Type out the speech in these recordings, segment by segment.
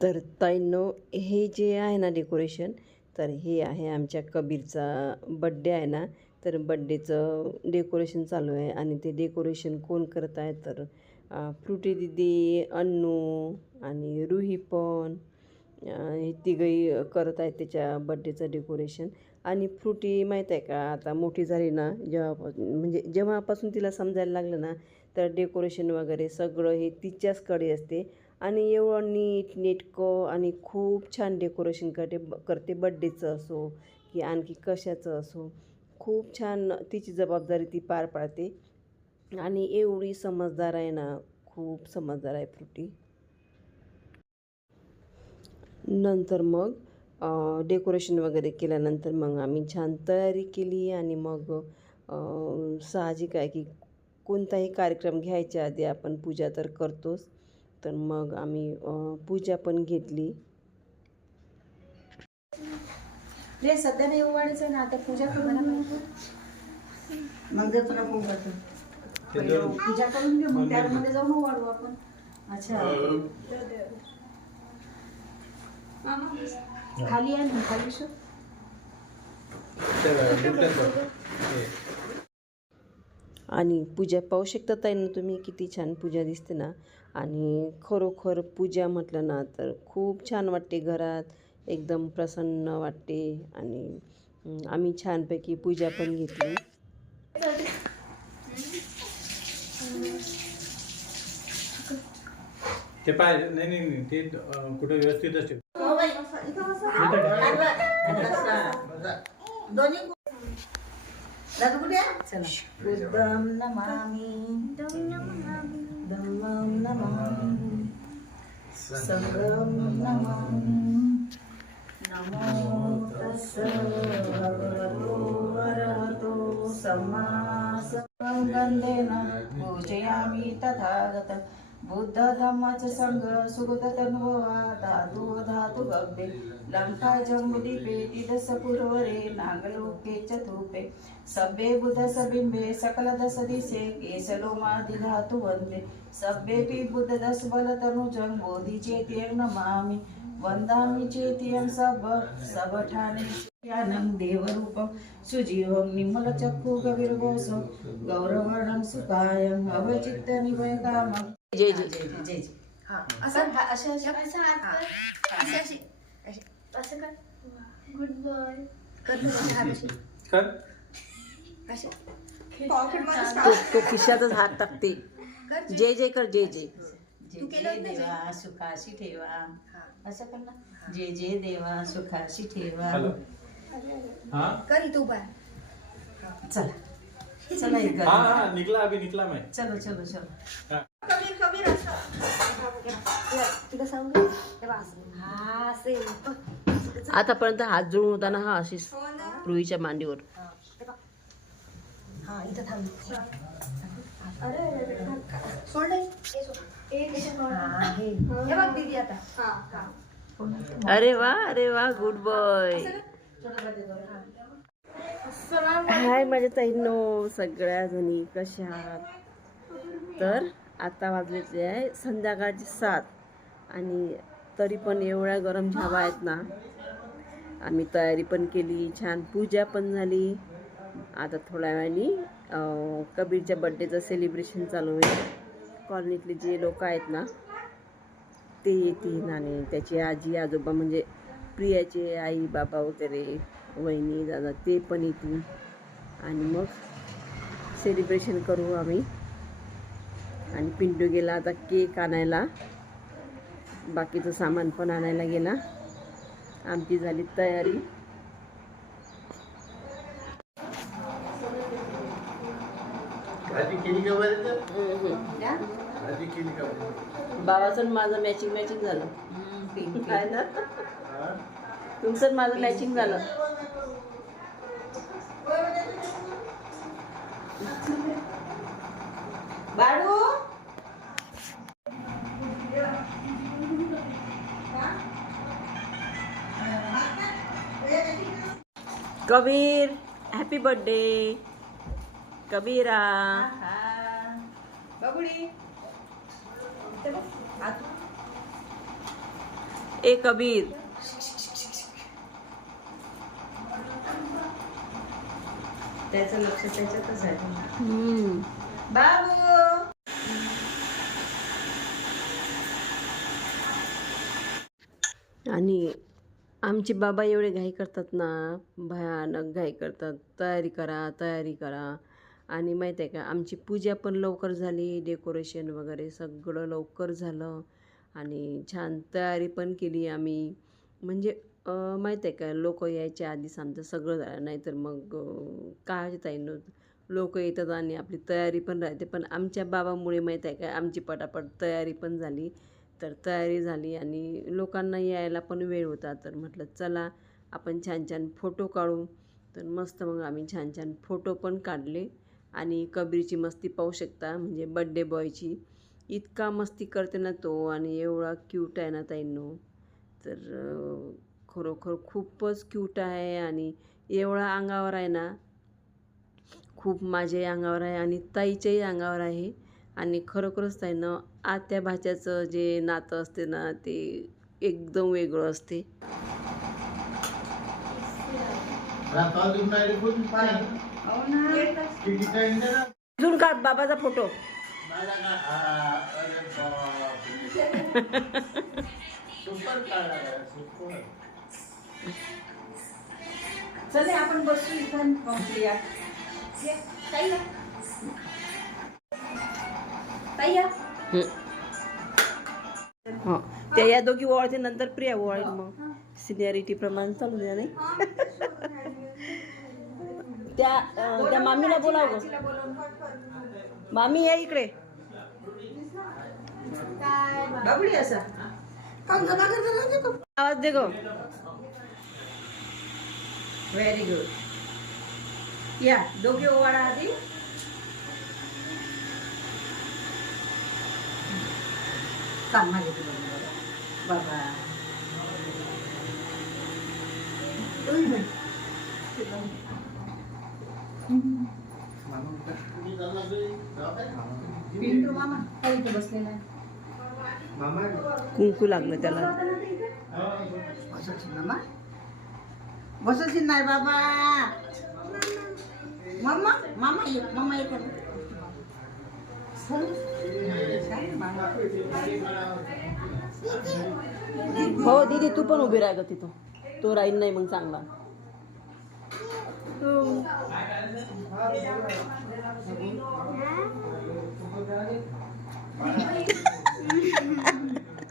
तर ताईंनो, हे जे आहे ना डेकोरेशन, तर हे आहे आमच्या कबीरचा बड्डे आहे ना, तर बड्डेचं डेकोरेशन चालू आहे. आणि ते डेकोरेशन कोण करत आहे तर फ्रुटी दीदी, अन्नू आणि रुही पण हे तिघही करत आहेत त्याच्या बड्डेचं डेकोरेशन. आणि फ्रुटी माहीत आहे का, आता मोठी झाली ना, जेव्हापासून तिला समजायला लागलं ना, तर डेकोरेशन वगैरे सगळं हे तिच्याचकडे असते. आणि एवढं नीट नेटकं आणि खूप छान डेकोरेशन करते बड्डेचं असो की आणखी कशाचं असो. खूप छान तिची जबाबदारी ती पार पाडते आणि एवढी समजदार आहे ना, खूप समजदार आहे फ्रुटी. नंतर मग डेकोरेशन वगैरे केल्यानंतर मग आम्ही छान तयारी केली. आणि मग साहजिक आहे की कोणताही कार्यक्रम घ्यायच्या आधी आपण पूजा तर करतोच. तर मग आम्ही पूजा पण घेतली. रे सध्या नाही वाढायचं ना, आता पूजा करून मग देतो ना पूजा करून घेऊ, मग त्यामध्ये जाऊन वाढू आपण. अच्छा खाली आहे ना, खाली शो. आणि पूजा पाहू शकता ताई ना तुम्ही, किती छान पूजा दिसते ना. आणि खरोखर पूजा म्हटलं ना तर खूप छान वाटते, घरात एकदम प्रसन्न वाटते. आणि आम्ही छानपैकी पूजा पण घेतली. ते पाहिजे नाही ते कुठे व्यवस्थित असते. बुद्धं नमामि धम्मं नमामि संघं नमामि. नमो तस्सः भगवतो अरहतो सम्मा संबन्धेन पूजयामि तथागतं. बुद्ध धम्माच संघ सुगततनुभवा धातु धातु गब्बे लंका जम्बुदीपे तिदस पुरवरे नागलोके चतुपे सभ्ये बुद्ध सबिंबे सकल दस दिसे केसलोमादि धातु वंदे सभ्येपि बुद्ध दस बल तनुजं बोधि चेत्यं नमामि वंदामि चेत्यं सब ठाणे ज्ञानं देवरूपं सुजीवं निर्मलचक्षु गविर्घोषं गौरवर्णं सुखायं अवचित्त निवयकामं. जय जय जय जय जय. हां असं असे असे असं हात कर, असे असे असे असं कर. गुड बॉय कर ना, असे हात असे कर असे तो खिशातच हात टाकते. कर. जय जय कर, जय जय. तू केलं होतं ना जय? देवा सुखाशी ठेवा. हां असं कर ना. जय जय देवा सुखाशी ठेवा. हॅलो हाँ कर इथं उभा. चला चला एक हाँ हाँ निकला अभी निकला मैं. चलो चलो चलो. कबीर कबीर असं तुला सांगू ते बस. हा सेम आतापर्यंत हात जुळून होता ना हा अशीच रुईच्या मांडीवर. हा इथं थांब. अरे सोड नाही. हे सोड. हा हे बघ दीदी आता. हा अरे वा गुड बॉय. हाय माझ्या ताईंनो, सगळ्या जणी कशा आहात. तर आता वाजलेले आहे संध्याकाळचे 7 आणि तरी पण एवढ्या गरम हवा आहेत ना. आम्ही तयारी पण केली, छान पूजा पण झाली. आता थोड्या वेळाने कबीरच्या बड्डेचं सेलिब्रेशन चालू आहे. कॉलनीतले जे लोक आहेत ना ते येतील आणि त्याची आजी आजोबा म्हणजे प्रियाचे आई बाबा वगैरे वहिनी दादा ते पण येतील. आणि मग सेलिब्रेशन करू आम्ही. आणि पिंटू गेला आता केक आणायला, बाकीचं सामान पण आणायला गेला. आमची झाली तयारी. बाबाचं माझं मॅचिंग झालं. काय ना, तुमचं माझं मॅचिंग झालं. बाळू कबीर हॅपी बर्थडे कबीरा. बबुडी ए कबीर, त्याचं लक्ष त्याच्यातच आहे. हम्म. बाबू आणि आमचे बाबा एवढे घाई करतात ना, भयानक घाई करतात. तयारी करा, तयारी करा. आणि माहीत आहे का, आमची पूजा पण लवकर झाली, डेकोरेशन वगैरे सगळं लवकर झालं आणि छान तयारी पण केली आम्ही. म्हणजे माहीत आहे का, लोक यायच्या आधीच आमचं सगळं झालं. नाहीतर मग काय ताईनं लोक येतात आणि आपली तयारी पण राहते. पण आमच्या बाबामुळे माहीत आहे का, आमची पटापट तयारी पण झाली. तर तयारी झाली आणि लोकांना यायला पण वेळ होता. तर म्हटलं चला आपण छान छान फोटो काढू. तर मस्त मग आम्ही छान छान फोटो पण काढले. आणि कबीरची मस्ती पाहू शकता, म्हणजे बड्डे बॉयची. इतका मस्ती करते ना तो आणि एवढा क्यूट आहे ना ताईंनो. तर खरोखर खूपच क्यूट आहे आणि एवढा अंगावर आहे ना, खूप माझ्याही अंगावर आहे आणि ताईच्याही अंगावर आहे. आणि खरोखरच ताईनं आत्या भाच्याचं जे नातं असते ना, ते एकदम वेगळं असते. अजून काढ बाबाचा फोटो. चले आपण बसू इथं बघूया. हो, त्या या दोघी ओवाळते, नंतर प्रिया ओवाळील. मग सिनियरिटी प्रमाणे चालू द्या. नाही त्या मामीला बोलाव गं. मामी या इकडे. बाबडी असा आवाज दे गं. Very good. या दोघे ओवाळा आधी. काम माझे बाबा. पिंटू मामा काय इथे बसलेला आहे? कुंकू लागलं त्याला. बसायची मामा, बसायची नाही बाबा. मामा मामा ये, मामा येते. हो दीदी, तू पण उभी राह गं तिथं. तो राहील नाही मग चांगला.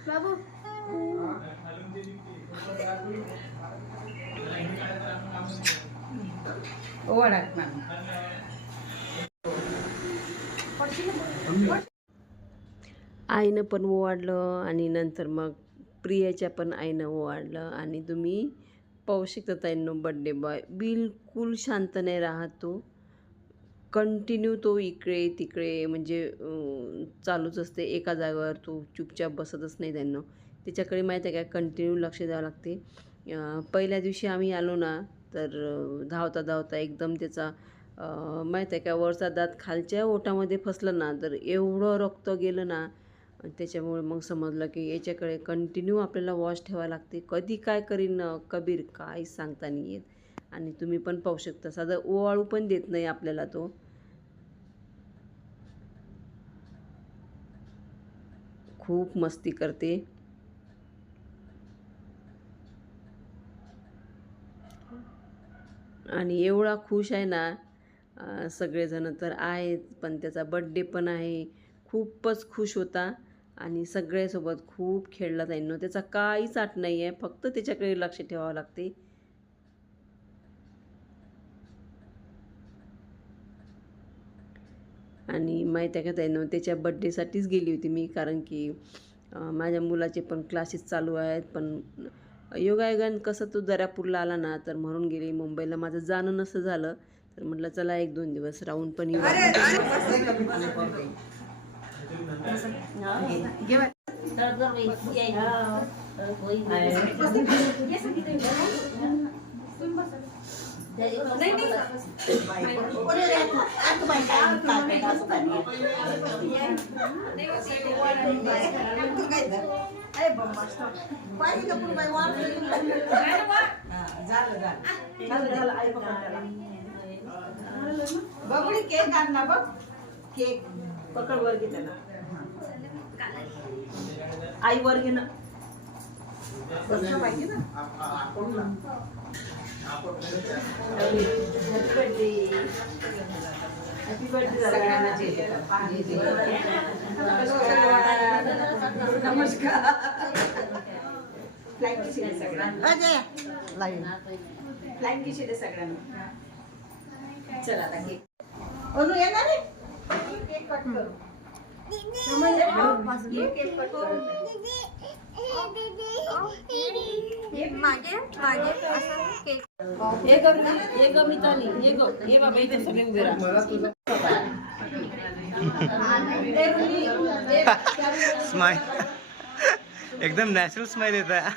बाबू ओवाळा आईनं पण ओवाळलं आणि नंतर मग प्रियाच्या पण आईनं ओवाळलं. आणि तुम्ही पाहू शकता ताईंनो, बड्डे बॉय बिलकुल शांत नाही राहत. तो कंटिन्यू तो इकडे तिकडे म्हणजे चालूच असते. एका जागेवर तो चुपचाप बसतच नाही ताईंनो. त्याच्याकडे माहीत आहे का, कंटिन्यू लक्ष द्यावं लागते. पहिल्या दिवशी आम्ही आलो ना, तर धावता धावता एकदम त्याचा माहीत आहे का, वरचा दात खालच्या ओठामध्ये फसलं ना, तर एवढं रक्त गेलं ना. त्याच्यामुळे मग समजलं की याच्याकडे कंटिन्यू आपल्याला वॉच ठेवावं लागते. कधी काय करीन कबीर काहीच सांगता नाही येत. आणि तुम्ही पण पाहू शकता, साधं ओवाळू पण देत नाही आपल्याला तो. खूप मस्ती करते. आणि एवढा खुश आहे ना, सगळेजण तर आहेत. पण त्याचा बड्डे पण आहे. खूपच खुश होता आणि सगळ्यासोबत खूप खेळला ताईंनो. त्याचा काहीच आट नाही आहे, फक्त त्याच्याकडे लक्ष ठेवावं लागते. आणि माहीत आहे का ताईंनो, त्याच्या बड्डेसाठीच गेली होती मी. कारण की माझ्या मुलाचे पण क्लासेस चालू आहेत. पण योगायोगाने कसं तो दर्यापूरला आला ना, तर म्हणून गेली. मुंबईला माझं जाणं नसं झालं, तर म्हटलं चला 1-2 दिवस राहून पण येऊ. ए बंबास्त पाहिजे का पुढे वाढ झालं आई पकड त्याला. बबडी केक आणला बघ केक पकड वर घे त्याला आई वर घे ना पाहिजे ना हॅपी बर्थडे सगळ्यांना नमस्कार फ्लाइट किशी दे सगळ्यांना फ्लाइट किशी दे सगळ्यांना चला आता केक ओनू येणार रे केक कट करू ये केक कट करू मागे मागे असं केक ये ग मिताली ये ग ये बाबा इथे सगळे उभे राहा स्माइल एकदम नेचुरल स्माइल येत आहे.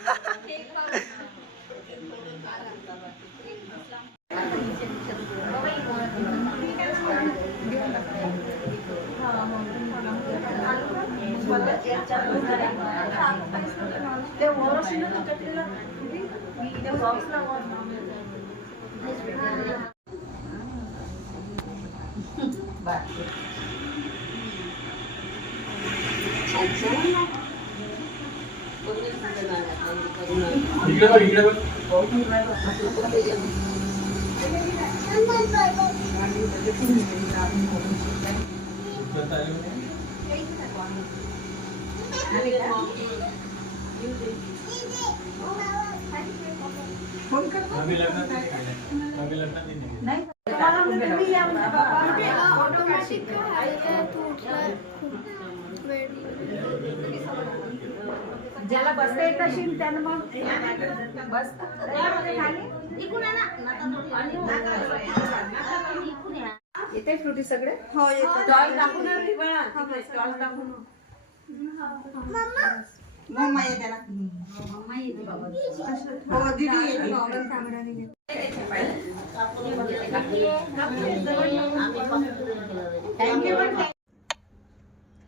इकडे बघ आम्ही लग्नात नाही ज्याला बसता येत असेल त्यानं मग बस येते फ्रुटी सगळे हो स्टॉल टाकून स्टॉल टाकून मम्मा येते ना हो दीदी येते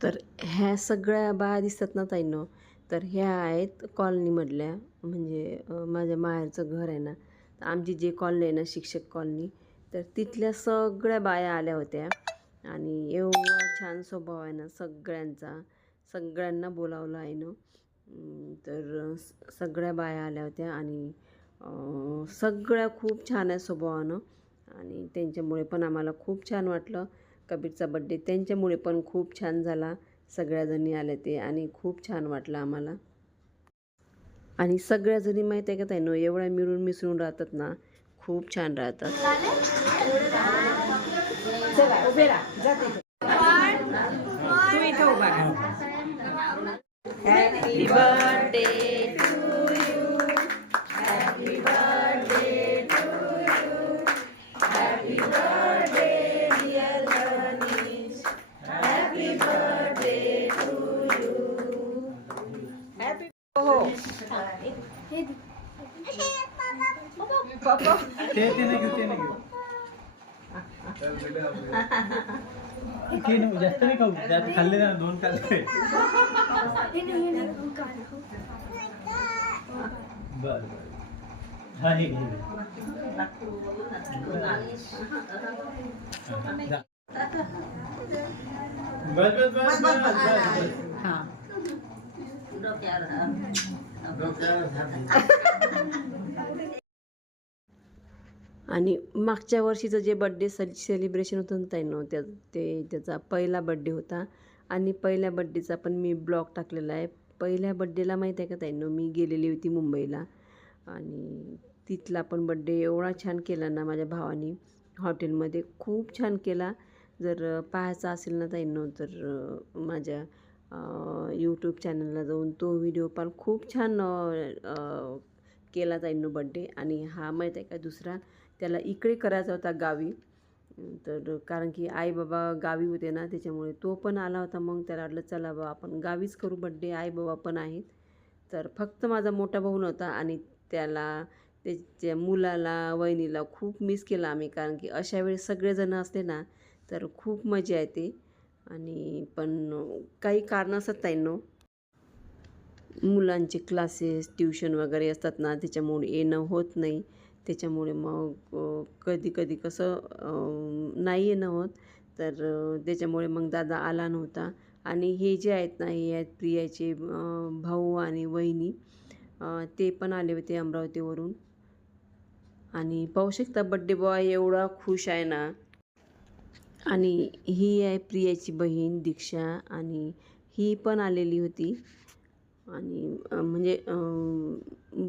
तर ह्या सगळ्या बाया दिसतात ना ताईंनो, तर ह्या आहेत कॉलनीमधल्या, म्हणजे माझ्या माहेरचं घर आहे ना, तर आमची जी कॉलनी आहे ना शिक्षक कॉलनी, तर तिथल्या सगळ्या बाया आल्या होत्या आणि एवढा छान स्वभाव आहे ना सगळ्यांचा, सगळ्यांना बोलावलं आहे ना. तर सगळ्या बाया आल्या होत्या आणि सगळ्या खूप छान आहे स्वभावानं आणि त्यांच्यामुळे पण आम्हाला खूप छान वाटलं. कबीरचा बड्डे त्यांच्यामुळे पण खूप छान झाला, सगळ्याजणी आले ते आणि खूप छान वाटलं आम्हाला. आणि सगळ्याजणी माहीत आहे का ताईंनो, एवढ्या मिळून मिसळून राहतात ना, खूप छान राहतात. चला उभे राहा जाते तू इथं उभा राहा. Happy birthday to you happy birthday to you happy birthday dear Ganesh happy birthday to you happy हो पप्पा ते नाही घेऊ ते नाही घेऊ जास्त नाही खाऊ, त्यात खाल्ले ना 2 खाल्ले. बर हा हे घे. बस बस बस बस हां आणि मागच्या वर्षीचं जे बड्डे सेलिब्रेशन होतं ना ताईंनो, त्याचा पहिला बड्डे होता आणि पहिल्या बड्डेचा पण मी ब्लॉग टाकलेला आहे. पहिल्या बड्डेला माहीत आहे का ताईंनो, मी गेलेली होती मुंबईला आणि तिथला पण बड्डे एवढा छान केला ना माझ्या भावानी, हॉटेलमध्ये खूप छान केला. जर पाहायचा असेल ना ताईंनो, तर माझ्या यूट्यूब चॅनलला जाऊन तो व्हिडिओ पण खूप छान केला ताईंनो बड्डे. आणि हा माहीत आहे का दुसरा, त्याला इकडे करायचा होता गावी, तर कारण की आई बाबा गावी होते ना, त्याच्यामुळे तो पण आला होता. मग त्याला वाटलं चला बा आपण गावीच करू बड्डे, आई बाबा पण आहेत. तर फक्त माझा मोठा भाऊ नव्हता आणि त्याला त्याच्या मुलाला वहिनीला खूप मिस केला आम्ही, कारण की अशा वेळेस सगळेजण असले ना तर खूप मजा येते. आणि पण काही कारण असत ताईंनो, मुलांचे क्लासेस ट्युशन वगैरे असतात ना, त्याच्यामुळे येणं होत नाही. त्याच्यामुळे मग कधी कधी कसं नाही येणं होत. तर त्याच्यामुळे मग दादा आला नव्हता. आणि हे जे आहेत ना, हे आहेत प्रियाचे भाऊ आणि वहिनी. ते पण आले होते अमरावतीवरून. आणि पाहू शकता बड्डे बॉय एवढा खुश आहे ना. आणि ही आहे प्रियाची बहीण दीक्षा, आणि ही पण आलेली होती. आणि म्हणजे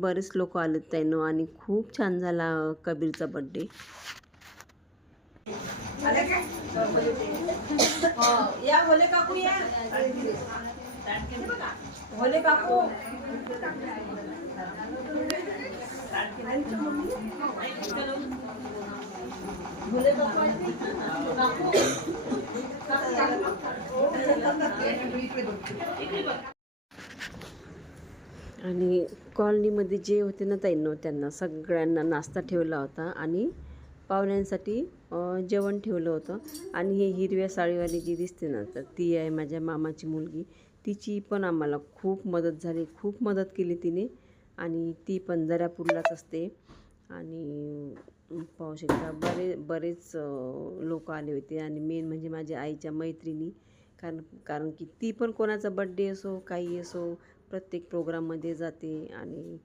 बरेच लोक आलेत त्यानं, आणि खूप छान झाला कबीरचा बड्डे. या भोले काकू या. भोले काकू भोले आणि कॉलनीमध्ये जे होते ना त्यांना सगळ्यांना नाश्ता ठेवला होता, आणि पाहुण्यांसाठी जेवण ठेवलं होतं. आणि हे हिरव्या साडीवाली जी दिसते ना, तर ती आहे माझ्या मामाची मुलगी. तिची पण आम्हाला खूप मदत झाली, खूप मदत केली तिने. आणि ती पण दर्यापूरलाच असते. आणि पाहू शकता बरेच लोक आले होते. आणि मेन म्हणजे माझ्या आईच्या मैत्रिणी. कारण की ती पण कोणाचा बड्डे असो काही असो प्रत्येक प्रोग्राममध्ये जाते. आणि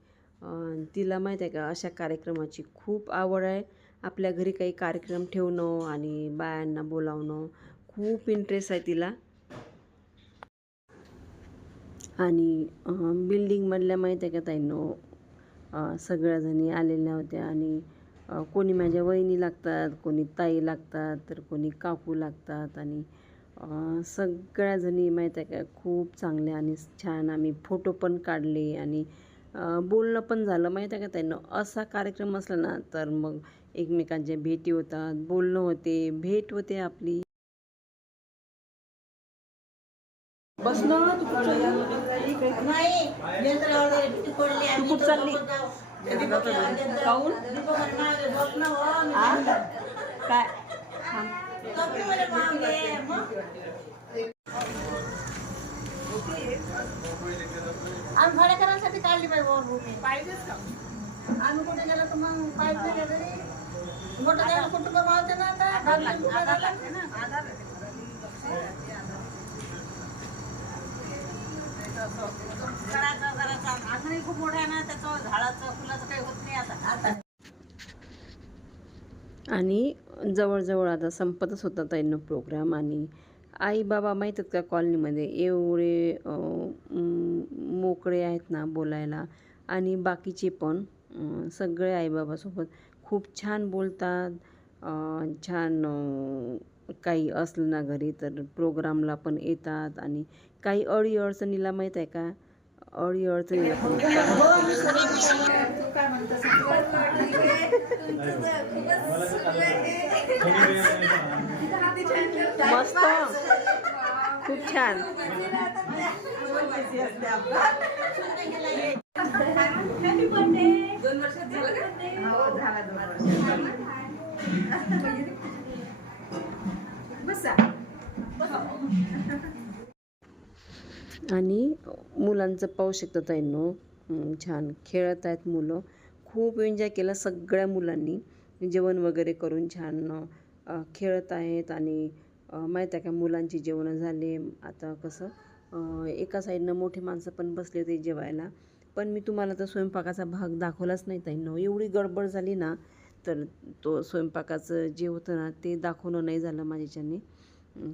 तिला माहीत आहे का, अशा कार्यक्रमाची खूप आवड आहे. आपल्या घरी काही कार्यक्रम ठेवणं आणि बायांना बोलावणं खूप इंटरेस्ट आहे तिला. आणि बिल्डिंगमधल्या माहीत आहे का ताईंनो, सगळ्याजणी आलेल्या होत्या. आणि कोणी माझ्या वहिनी लागतात, कोणी ताई लागतात, तर कोणी काकू लागतात. आणि सगळ्याजणी माहीत आहे का खूप चांगल्या आणि छान आम्ही फोटो पण काढले. आणि बोलणं पण झालं माहीत आहे का ताईंनो. असा कार्यक्रम असला ना, तर मग एकमेकांच्या भेटी होतात, बोलणं होते, भेट होते आपली. बस ना तू नाही तू कुठं चालली काऊन काय आम्ही भाड्या करायसाठी काढली पाहिजेच का आम्ही कुठे गेलो तर मग पाहिजे घरी मोठं जायला कुटुंब मावते ना आता अजूनही खूप मोठं आहे ना, त्याचं झाडाचं फुलाचं काही होत नाही आता. आणि जवळजवळ आता संपतच होता ताईंनो प्रोग्राम. आणि आई बाबा माहीत आहेत का कॉलनीमध्ये एवढे मोकळे आहेत ना बोलायला. आणि बाकीचे पण सगळे आईबाबासोबत खूप छान बोलतात. छान काही असलं ना घरी तर प्रोग्रामला पण येतात. आणि काही अडीअडचणीला माहीत आहे का, अडीअडचणीला पण मस्त खूप छान. आणि मुलांचं पाहू शकता ताईंनो, छान खेळत आहेत मुलं. खूप एन्जॉय केला सगळ्या मुलांनी. जेवण वगैरे करून छान खेळत आहेत. आणि माहीत आहे का मुलांची जेवणं झाले. आता कसं एका साईडनं मोठी माणसं पण बसले होते जेवायला. पण मी तुम्हाला तर स्वयंपाकाचा भाग दाखवलाच नाही ताईंनो. एवढी गडबड झाली ना, तर तो स्वयंपाकाचं जे होतं ना ते दाखवणं नाही झालं माझ्याच्याने.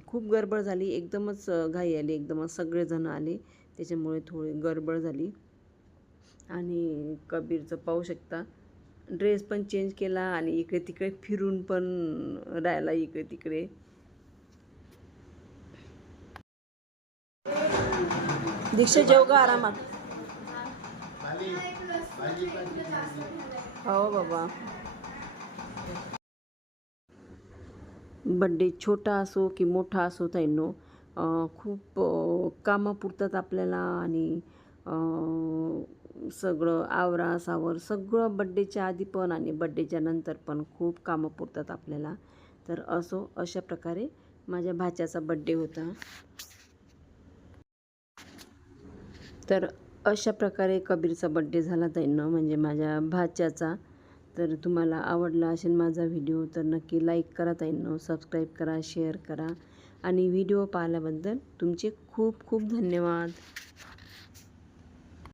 खूप गडबड झाली, एकदमच घाई आली, एकदमच सगळेजण आले, त्याच्यामुळे थोडी गडबड झाली. आणि कबीरचं पाहू शकता ड्रेस पण चेंज केला, आणि इकडे तिकडे फिरून पण राहिला इकडे तिकडे. दीक्षा जेव गा आरामात. हो बाबा. बड्डे छोटा असो की मोठा असो ताईंनो, खूप कामं पुरतात आपल्याला. आणि सगळं आवरा सावर सगळं बड्डेच्या आधी पण आणि बड्डेच्या नंतर पण खूप कामं पुरतात आपल्याला. तर अशा प्रकारे माझ्या भाच्याचा बड्डे होता. तर अशा प्रकारे कबीरचा बड्डे झाला ताईंनो, म्हणजे माझ्या भाच्याचा. तर तुम्हाला आवडला असेल माझा व्हिडिओ तर नक्की लाईक करा ताईंनो, सबस्क्राईब करा, शेअर करा आणि व्हिडिओ पाहिल्याबद्दल तुमचे खूप खूप धन्यवाद.